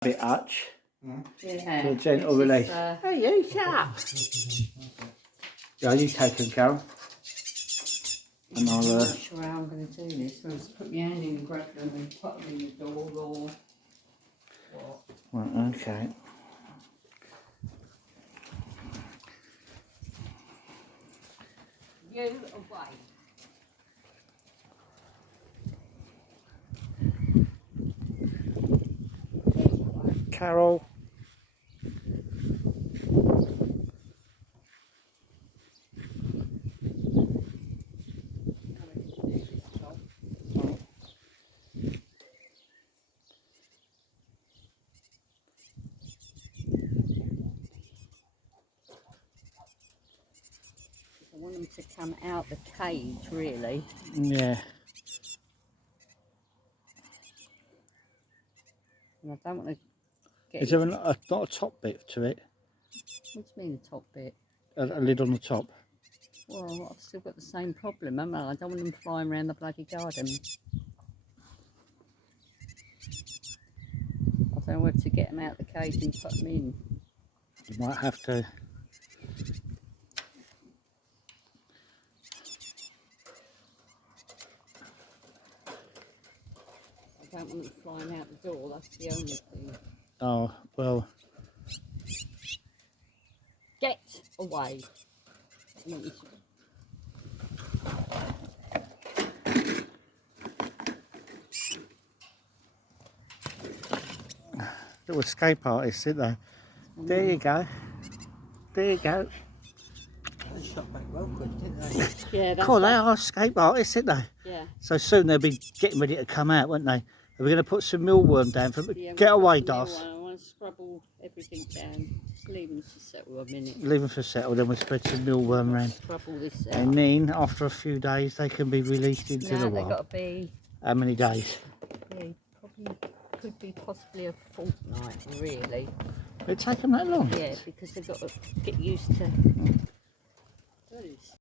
bit Hutch. Yeah. For a gentle release. Hey, you shut up. Yeah, you take them, Carol. And I'll. I'm not sure how I'm going to do this. I'll just put my hand in and grab them and put them in the door or what. Right, okay. You away. Carol. I want them to come out the cage, really. Yeah. And I don't want to get. Is there not a top bit to it? What do you mean the top bit? A lid on the top? Well, I've still got the same problem, haven't I? I don't want them flying around the bloody garden. I don't know whether to get them out of the cage and put them in. You might have to. I don't want them flying out the door, that's the only thing. Oh, well. Get away. Little escape artists, isn't they? There you go. There you go. They shot back well good, didn't they? Yeah, that's Cool, they are escape artists, aren't they? Yeah. So soon they'll be getting ready to come out, won't they? Are we going to put some mealworm down for them? Yeah, Get we'll away, put some Das. meal on. I want to scrub all everything down. Just leave them to settle a minute. Leave them for settle, then we'll spread some mealworm around. Scrub all this out. And then, after a few days, they can be released into the No, they've wild. got to be, How many days? yeah, probably could be possibly a fortnight, really. Will it take them that long? Yeah, because they've got to get used to